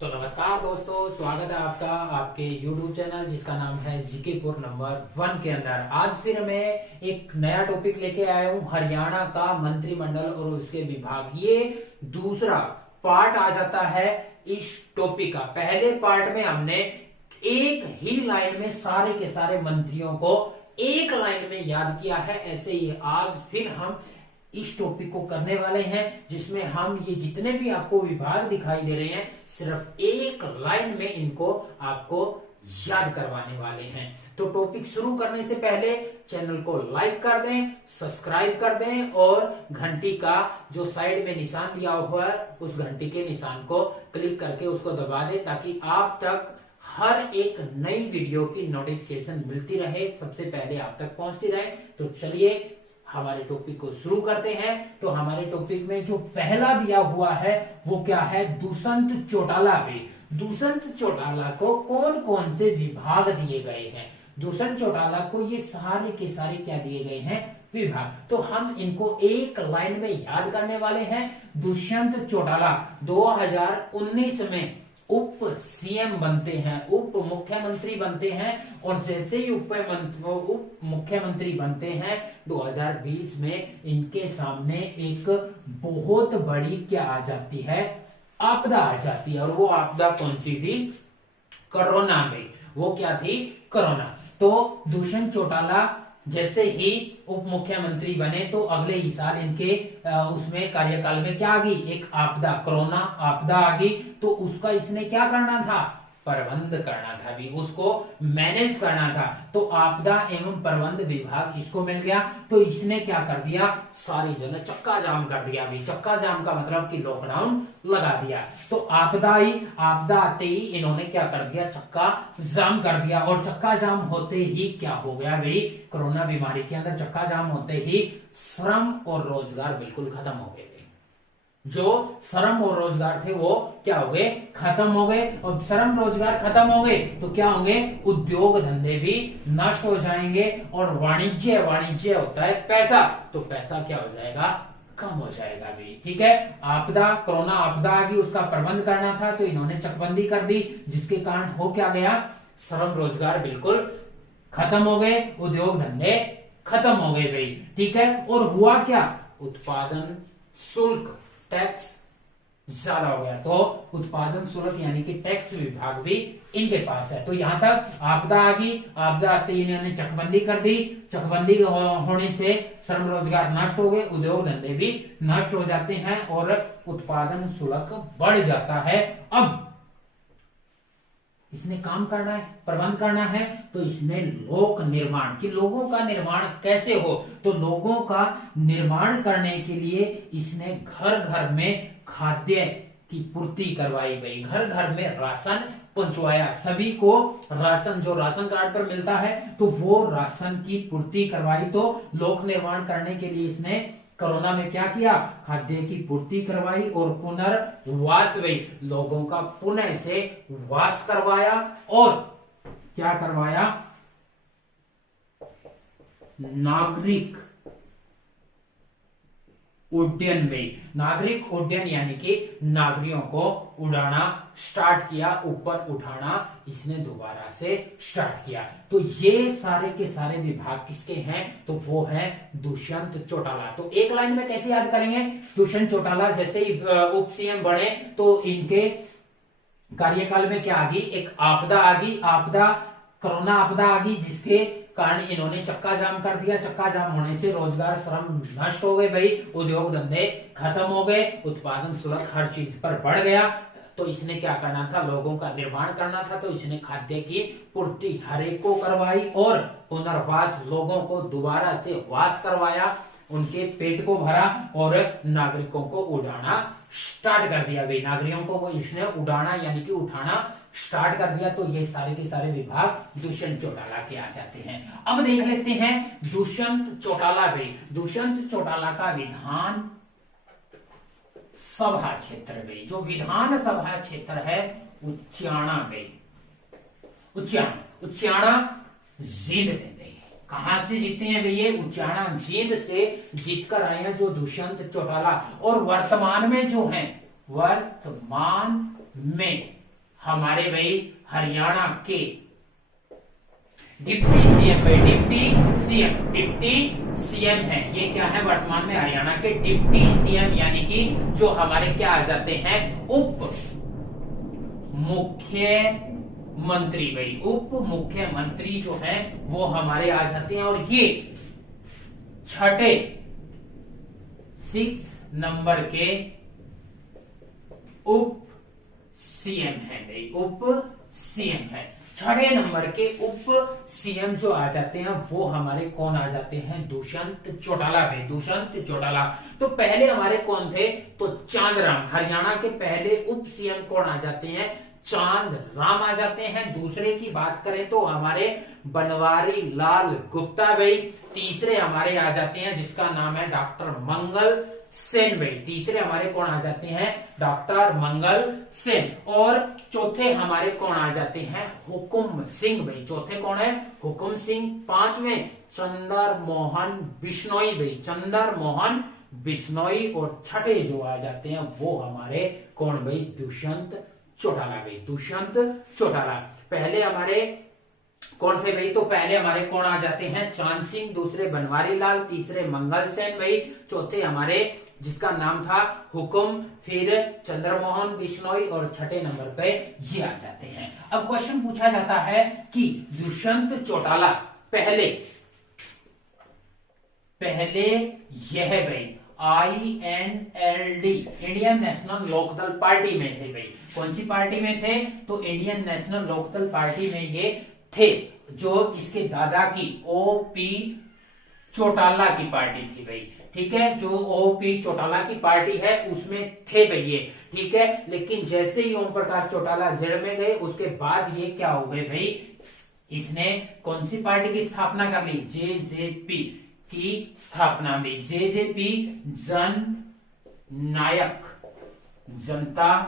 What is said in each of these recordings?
तो नमस्कार दोस्तों, स्वागत है आपका आपके YouTube चैनल जिसका नाम है जीकेपुर नंबर 1 के अंदर। आज फिर मैं एक नया टॉपिक लेके आया हूँ, हरियाणा का मंत्रिमंडल और उसके विभाग। ये दूसरा पार्ट आ जाता है इस टॉपिक का। पहले पार्ट में हमने एक ही लाइन में सारे के सारे मंत्रियों को एक लाइन में याद किया है। ऐसे ही आज फिर हम इस टॉपिक को करने वाले हैं, जिसमें हम ये जितने भी आपको विभाग दिखाई दे रहे हैं सिर्फ एक लाइन में इनको आपको याद करवाने वाले हैं। तो टॉपिक शुरू करने से पहले चैनल को लाइक कर दें, सब्सक्राइब कर दें और घंटी का जो साइड में निशान दिया हुआ है उस घंटी के निशान को क्लिक करके उसको दबा दें, ताकि आप तक हर एक नई वीडियो की नोटिफिकेशन मिलती रहे, सबसे पहले आप तक पहुंचती रहे। तो चलिए हमारे टॉपिक को शुरू करते हैं। तो हमारे टॉपिक में जो पहला दिया हुआ है वो क्या है? दुष्यंत चौटाला भी। दुष्यंत चौटाला को कौन कौन से विभाग दिए गए हैं? दुष्यंत चौटाला को ये सारे के सारे क्या दिए गए हैं? विभाग। तो हम इनको एक लाइन में याद करने वाले हैं। दुष्यंत चौटाला 2019 में उप सीएम बनते हैं, उप मुख्यमंत्री बनते हैं, और जैसे ही उप मुख्यमंत्री बनते हैं 2020 में इनके सामने एक बहुत बड़ी क्या आ जाती है? आपदा आ जाती है। और वो आपदा कौन सी थी? कोरोना में। वो क्या थी? कोरोना। तो दुष्यंत चौटाला जैसे ही उप मुख्यमंत्री बने तो अगले ही साल इनके उसमें कार्यकाल में क्या आ गई? एक आपदा, कोरोना आपदा आ गई। तो उसका इसने क्या करना था? प्रबंध करना था, भी उसको मैनेज करना था। तो आपदा एवं प्रबंध विभाग इसको मिल गया। तो इसने क्या कर दिया? सारी जगह चक्का जाम कर दिया। भी चक्का जाम का मतलब कि लॉकडाउन लगा दिया। तो आपदा आते ही इन्होंने क्या कर दिया? चक्का जाम कर दिया। और चक्का जाम होते ही क्या हो गया भाई? कोरोना बीमारी के अंदर चक्का जाम होते ही श्रम और रोजगार बिल्कुल खत्म हो गए। जो श्रम और रोजगार थे वो क्या हो गए? खत्म हो गए। और श्रम रोजगार खत्म हो गए तो क्या होंगे? उद्योग धंधे भी नष्ट हो जाएंगे। और वाणिज्य होता है पैसा, तो पैसा क्या हो जाएगा? कम हो जाएगा भी। ठीक है। आपदा, कोरोना आपदा आ गई, उसका प्रबंध करना था तो इन्होंने चकबंदी कर दी, जिसके कारण हो क्या गया? श्रम रोजगार बिल्कुल खत्म हो गए, उद्योग धंधे खत्म हो गए भाई। ठीक है। और हुआ क्या? उत्पादन शुल्क, टैक्स ज्यादा हो गया। तो उत्पादन शुल्क यानी कि टैक्स विभाग भी इनके पास है। तो यहां तक आपदा आ गई, आपदा आते ही इन्होंने चकबंदी कर दी। चकबंदी होने से श्रम रोजगार नष्ट हो गए, उद्योग धंधे भी नष्ट हो जाते हैं और उत्पादन शुल्क बढ़ जाता है। अब इसने काम करना है, प्रबंध करना है, तो इसने लोक निर्माण, कि लोगों का निर्माण कैसे हो, तो लोगों का निर्माण करने के लिए इसने घर घर में खाद्य की पूर्ति करवाई गई, घर घर में राशन पहुंचवाया। सभी को राशन, जो राशन कार्ड पर मिलता है, तो वो राशन की पूर्ति करवाई। तो लोक निर्माण करने के लिए इसने कोरोना में क्या किया? खाद्य की पूर्ति करवाई और पुनर्वास हुई, लोगों का पुनः से वास करवाया। और क्या करवाया? नागरिक उड्डयन में, नागरिक उड्डयन यानी कि नागरिकों को उड़ाना स्टार्ट किया, ऊपर उठाना इसने दोबारा से स्टार्ट किया। तो ये सारे के सारे विभाग किसके हैं? तो वो है दुष्यंत चौटाला। तो एक लाइन में कैसे याद करेंगे? दुष्यंत चौटाला जैसे ही उप सीएम बने तो इनके कार्यकाल में क्या आ गई? एक आपदा आ गई, आपदा कोरोना आपदा आ गई, जिसके कारण इन्होंने चक्का जाम कर दिया। चक्का जाम होने से रोजगार, श्रम नष्ट हो गए भाई, उद्योग धंधे खत्म हो गए, उत्पादन शुल्क हर चीज पर बढ़ गया। तो इसने क्या करना था? लोगों का निर्माण करना था। तो इसने खाद्य की पूर्ति हर एक को करवाई और पुनर्वास, लोगों को दोबारा से वास करवाया, उनके पेट को भरा और नागरिकों को उड़ाना स्टार्ट कर दिया भाई। नागरिकों को इसने उड़ाना यानी कि उठाना स्टार्ट कर दिया। तो ये सारे के सारे विभाग दुष्यंत चौटाला के आ जाते हैं। अब देख लेते हैं दुष्यंत चौटाला भाई। दुष्यंत चौटाला का विधान सभा क्षेत्र भाई, जो विधान सभा क्षेत्र है उच्चाणा भाई, उच्चाणा जींद में भाई। कहां से जीते हैं भैया? उच्चाणा जींद से जीतकर आए हैं जो दुष्यंत चौटाला। और वर्तमान में जो है, वर्तमान में हमारे भाई हरियाणा के डिप्टी सीएम भाई, डिप्टी सीएम है। ये क्या है वर्तमान में हरियाणा के डिप्टी सीएम, यानी कि जो हमारे क्या आ जाते हैं उप मुख्यमंत्री भाई, उप मुख्यमंत्री जो है वो हमारे आ जाते हैं। और ये छठे 6 नंबर के उप सीएम है भाई, उप सीएम है। छठे नंबर के उप सीएम जो आ जाते हैं वो हमारे कौन आ जाते हैं, दुष्यंत चौटाला भाई, दुष्यंत चौटाला। तो पहले हमारे कौन थे, तो चांदराम, हरियाणा के पहले उप सीएम कौन आ जाते हैं, चांद राम आ जाते हैं। दूसरे की बात करें तो हमारे बनवारी लाल गुप्ता भाई। तीसरे हमारे आ जाते हैं जिसका नाम है डॉक्टर मंगल सेन भाई, तीसरे हमारे कौन आ जाते हैं, डॉक्टर मंगल सेन। और चौथे हमारे कौन आ जाते हैं, हुकुम सिंह भाई, चौथे कौन है, हुकुम सिंह। पांचवें चंदर मोहन बिश्नोई भाई, चंदर मोहन बिश्नोई। और छठे जो आ जाते हैं वो हमारे कौन भाई, दुष्यंत चौटाला भाई, दुष्यंत चौटाला। पहले हमारे कौन थे भाई, तो पहले हमारे कौन आ जाते हैं, चांद सिंह, दूसरे बनवारी लाल, तीसरे मंगल सेन भाई, चौथे हमारे जिसका नाम था हुकुम, फिर चंद्रमोहन बिश्नोई और छठे नंबर पे ये आ जाते हैं। अब क्वेश्चन पूछा जाता है कि दुष्यंत चौटाला पहले यह भाई INLD Indian national Lokdal party में थे भाई। कौन सी पार्टी में थे, तो इंडियन नेशनल लोकदल पार्टी में ये थे, जो जिसके दादा की OP चौटाला की पार्टी थी भाई। ठीक है, जो OP चौटाला की पार्टी है उसमें थे भाई ये। ठीक है, लेकिन जैसे ही ओम प्रकाश चौटाला जेल में गए उसके बाद ये क्या हो गए भाई, इसने कौन सी पार्टी की स्थापना कर ली, JJP की स्थापना भी, JJP जन नायक जनता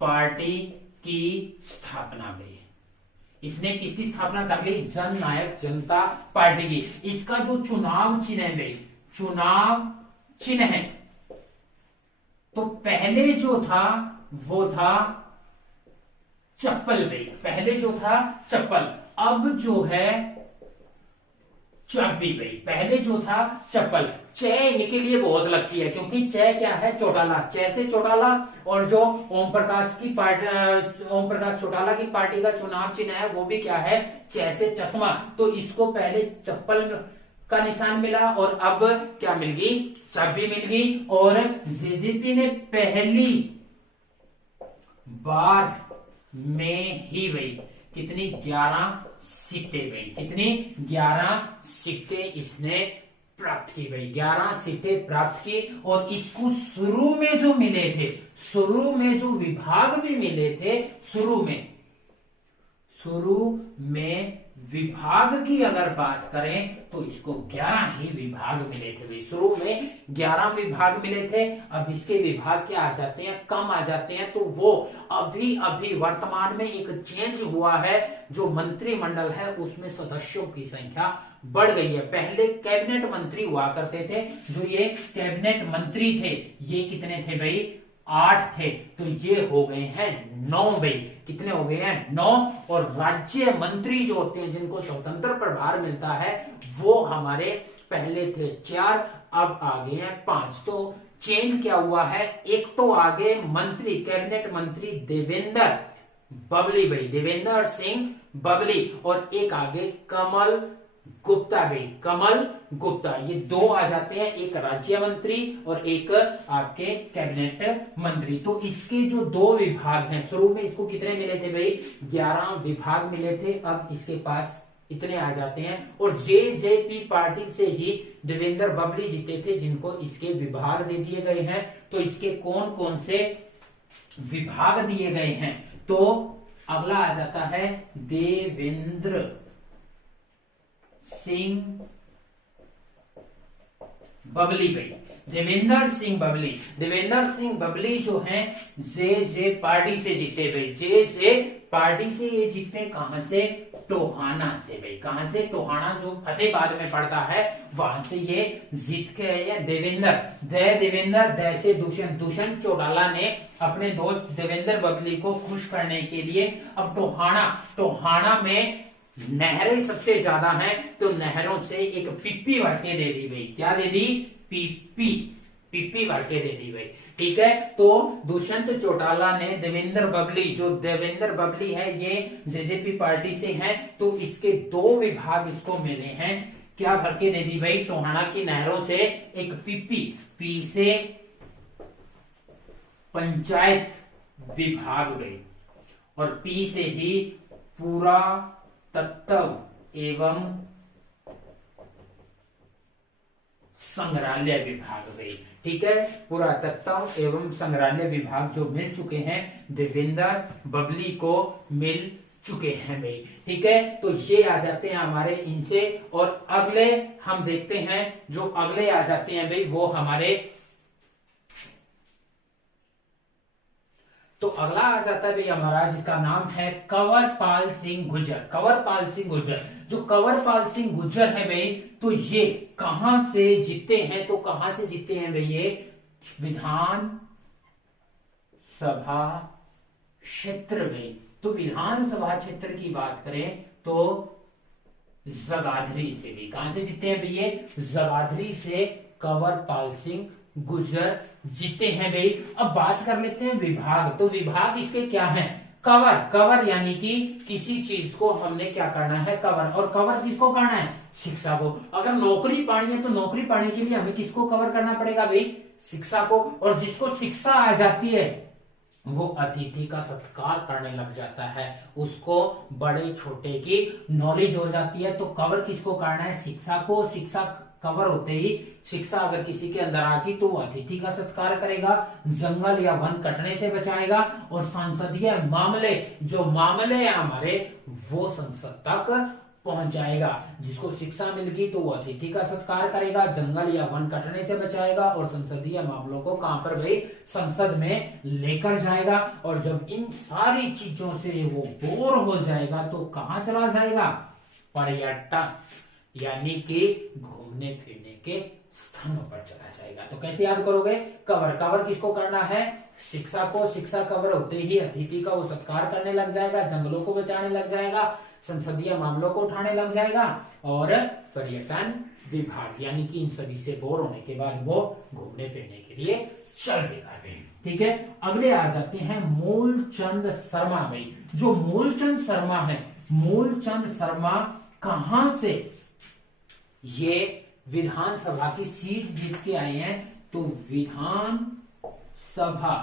पार्टी की स्थापना भी। इसने किसकी स्थापना कर ली, जन नायक जनता पार्टी की। इसका जो चुनाव चिन्ह है भाई, चुनाव चिन्ह है, तो पहले जो था वो था चप्पल भाई, पहले जो था चप्पल, अब जो है चाबी भाई। पहले जो था चप्पल। चय इनके लिए बहुत लगती है क्योंकि चय क्या है, चौटाला, चय से चौटाला। और जो ओम प्रकाश की पार्टी, ओम प्रकाश चौटाला की पार्टी का चुनाव चिन्ह है वो भी क्या है, चय से चश्मा। तो इसको पहले चप्पल का निशान मिला और अब क्या मिल गई, चाबी मिल गई। और JJP ने पहली बार में ही भाई कितनी 11 सिक्के भाई, कितनी 11 सिक्के इसने प्राप्त की भाई, 11 सिक्के प्राप्त की। और इसको शुरू में जो मिले थे, शुरू में जो विभाग भी मिले थे, शुरू में विभाग की अगर बात करें तो इसको 11 ही विभाग मिले थे भाई। शुरू में 11 विभाग मिले थे। अब इसके विभाग क्या आ जाते हैं, कम आ जाते हैं। तो वो अभी वर्तमान में एक चेंज हुआ है, जो मंत्रिमंडल है उसमें सदस्यों की संख्या बढ़ गई है। पहले कैबिनेट मंत्री हुआ करते थे, जो ये कैबिनेट मंत्री थे ये कितने थे भाई, 8 थे, तो ये हो गए हैं 9 भाई। कितने हो गए हैं, 9। और राज्य मंत्री जो होते हैं जिनको स्वतंत्र प्रभार मिलता है वो हमारे पहले थे 4, अब आ गए हैं 5। तो चेंज क्या हुआ है, एक तो आगे मंत्री, कैबिनेट मंत्री देवेंद्र बबली भाई, देवेंद्र सिंह बबली, और एक आगे कमल गुप्ता भाई, कमल गुप्ता। ये 2 आ जाते हैं, एक राज्य मंत्री और एक आपके कैबिनेट मंत्री। तो इसके जो 2 विभाग हैं, शुरू में इसको कितने मिले थे भाई, 11 विभाग मिले थे, अब इसके पास इतने आ जाते हैं। और JJP पार्टी से ही देवेंद्र बबली जीते थे, जिनको इसके विभाग दे दिए गए हैं। तो इसके कौन कौन से विभाग दिए गए हैं, तो अगला आ जाता है देवेंद्र सिंह बबली भाई। देवेंद्र सिंह बबली। देवेंद्र सिंह बबली जो हैं जे पार्टी से जीते भाई, जे पार्टी से ये जीते। कहां से? टोहाना से भाई। कहां से? टोहाना जो फतेहाबाद में पड़ता है वहां से ये जीत के आए। देवेंद्र दे से दुष्यंत चौटाला ने अपने दोस्त देवेंद्र बबली को खुश करने के लिए अब टोहाना में नहरें सबसे ज्यादा हैं तो नहरों से एक पिप्पी भर के दे दी भाई। क्या दे दी? पिप्पी भर के दे दी भाई। ठीक है, तो दुष्यंत चौटाला ने देवेंद्र बबली है ये जेजेपी पार्टी से है, तो इसके 2 विभाग इसको मिले हैं। क्या भर के दे दी भाई? टोहाना की नहरों से एक पिप्पी, पी से पंचायत विभाग गई और पी से ही पूरा तत्व एवं संग्रहालय विभाग गई। ठीक है, पुरातत्व एवं संग्रहालय विभाग जो मिल चुके हैं देवेंद्र बबली को मिल चुके हैं भाई। ठीक है, तो ये आ जाते हैं हमारे इनसे। और अगले हम देखते हैं, जो अगले आ जाते हैं भाई वो हमारे, तो अगला आ जाता है भाई हमारा जिसका नाम है कंवरपाल सिंह गुर्जर। जो कंवरपाल सिंह गुर्जर है भाई, तो ये कहां से जीते हैं? तो कहां से जीते हैं भाई? ये विधान सभा क्षेत्र में। तो विधानसभा क्षेत्र की बात करें तो जगाधरी से भी। कहां से जीते हैं भाई? ये जगाधरी से कंवरपाल सिंह गुर्जर जीते हैं भाई। अब बात कर लेते हैं विभाग। तो विभाग इसके क्या हैं? कवर यानी कि किसी चीज को हमने क्या करना है? कवर। और कवर किसको करना है? शिक्षा को। अगर नौकरी पानी है तो नौकरी पाने के लिए हमें किसको कवर करना पड़ेगा भाई? शिक्षा को। और जिसको शिक्षा आ जाती है वो अतिथि का सत्कार करने लग जाता है, उसको बड़े छोटे की नॉलेज हो जाती है। तो कवर किसको करना है? शिक्षा को। शिक्षा कवर होते ही शिक्षा अगर किसी के अंदर आ गई तो वो अतिथि का सत्कार करेगा, जंगल या वन कटने से बचाएगा, और संसदीय मामले, जो मामले हैं हमारे, वो संसद तक पहुंच जाएगा। जिसको शिक्षा मिल गई तो वो अतिथि का सत्कार करेगा, जंगल या वन कटने से बचाएगा, और संसदीय मामलों को कहां पर भाई? संसद में लेकर जाएगा। और जब इन सारी चीजों से वो बोर हो जाएगा तो कहां चला जाएगा? पर्यटन यानी कि घूमने फिरने के स्थानों पर चला जाएगा। तो कैसे याद करोगे? कवर किसको करना है? शिक्षा को। शिक्षा कवर होते ही अतिथि का वो सत्कार करने लग जाएगा, जंगलों को बचाने लग जाएगा, संसदीय मामलों को उठाने लग जाएगा, और पर्यटन विभाग यानी कि इन सभी से बोर होने के बाद वो घूमने फिरने के लिए चल देगा। ठीक है, अगले आ जाते हैं मूलचंद शर्मा भाई। जो मूलचंद शर्मा है, मूलचंद शर्मा कहां से ये विधानसभा की सीट जीत के आए हैं? तो विधान सभा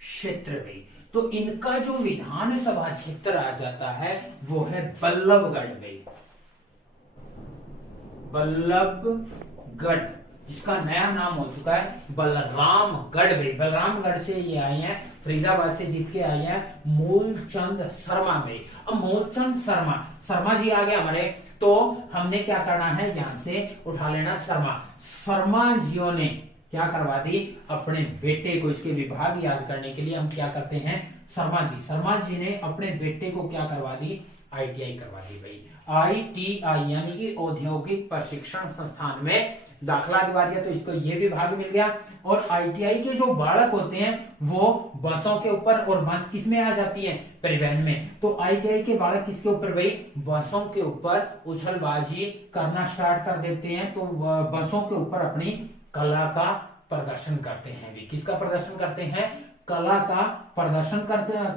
क्षेत्र में। तो इनका जो विधानसभा क्षेत्र आ जाता है वो है बल्लभगढ़ में। बल्लभगढ़, जिसका नया नाम हो चुका है बलरामगढ़ में। बलरामगढ़ से ये आए हैं, फरीदाबाद से जीत के आए हैं मूलचंद शर्मा में। अब मूलचंद शर्मा जी आ गए हमारे, तो हमने क्या करना है? यहां से उठा लेना शर्मा जियों ने क्या करवा दी? अपने बेटे को, इसके विभाग याद करने के लिए हम क्या करते हैं? शर्मा जी ने अपने बेटे को क्या करवा दी? ITI करवा दी भाई। ITI यानी कि औद्योगिक प्रशिक्षण संस्थान में दाखला दिवा दिया, तो इसको ये विभाग मिल गया। और ITI के जो बालक होते हैं वो बसों के ऊपर, और बस किस में आ जाती है? परिवहन में। तो ITI के बालक किसके ऊपर भाई? बसों के ऊपर उछलबाजी करना स्टार्ट कर देते हैं। तो बसों के ऊपर अपनी कला का प्रदर्शन करते हैं भी। किसका प्रदर्शन करते हैं? कला का प्रदर्शन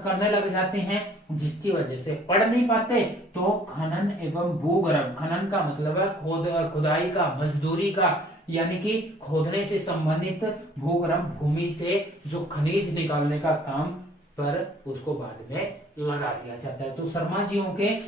करने लग जाते हैं, जिसकी वजह से पढ़ नहीं पाते तो खनन एवं भूगर्भ, खनन का मतलब है खुदाई का, मजदूरी का, यानी कि खोदने से संबंधित भूगर्भ भूमि से जो खनिज निकालने का काम पर उसको बाद में लगा दिया जाता है। तो शर्मा जियों के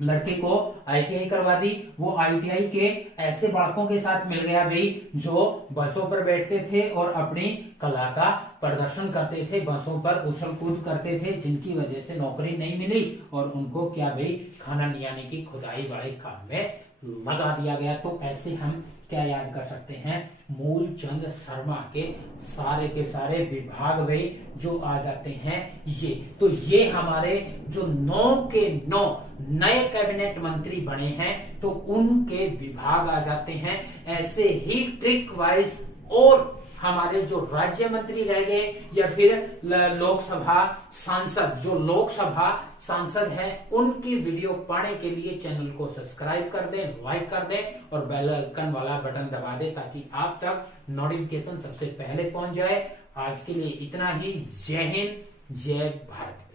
लड़के को ITI करवा दी। वो ITI के ऐसे बालकों के साथ मिल गया भाई जो बसों पर बैठते थे और अपनी कला का प्रदर्शन करते थे, बसों पर उछल कूद करते थे, जिनकी वजह से नौकरी नहीं मिली और उनको क्या भाई? खनन यानी कि खुदाई वाले काम में लगा दिया गया। तो ऐसे हम क्या याद कर सकते हैं, मूलचंद शर्मा के सारे विभाग वे जो आ जाते हैं ये। तो ये हमारे जो 9 के 9 नए कैबिनेट मंत्री बने हैं तो उनके विभाग आ जाते हैं। ऐसे ही ट्रिक वाइज और हमारे जो राज्य मंत्री रह गए या फिर लोकसभा सांसद, जो लोकसभा सांसद हैं, उनकी वीडियो पाने के लिए चैनल को सब्सक्राइब कर दें, लाइक कर दें और बेल आइकन वाला बटन दबा दें ताकि आप तक नोटिफिकेशन सबसे पहले पहुंच जाए। आज के लिए इतना ही। जय हिंद, जय भारत।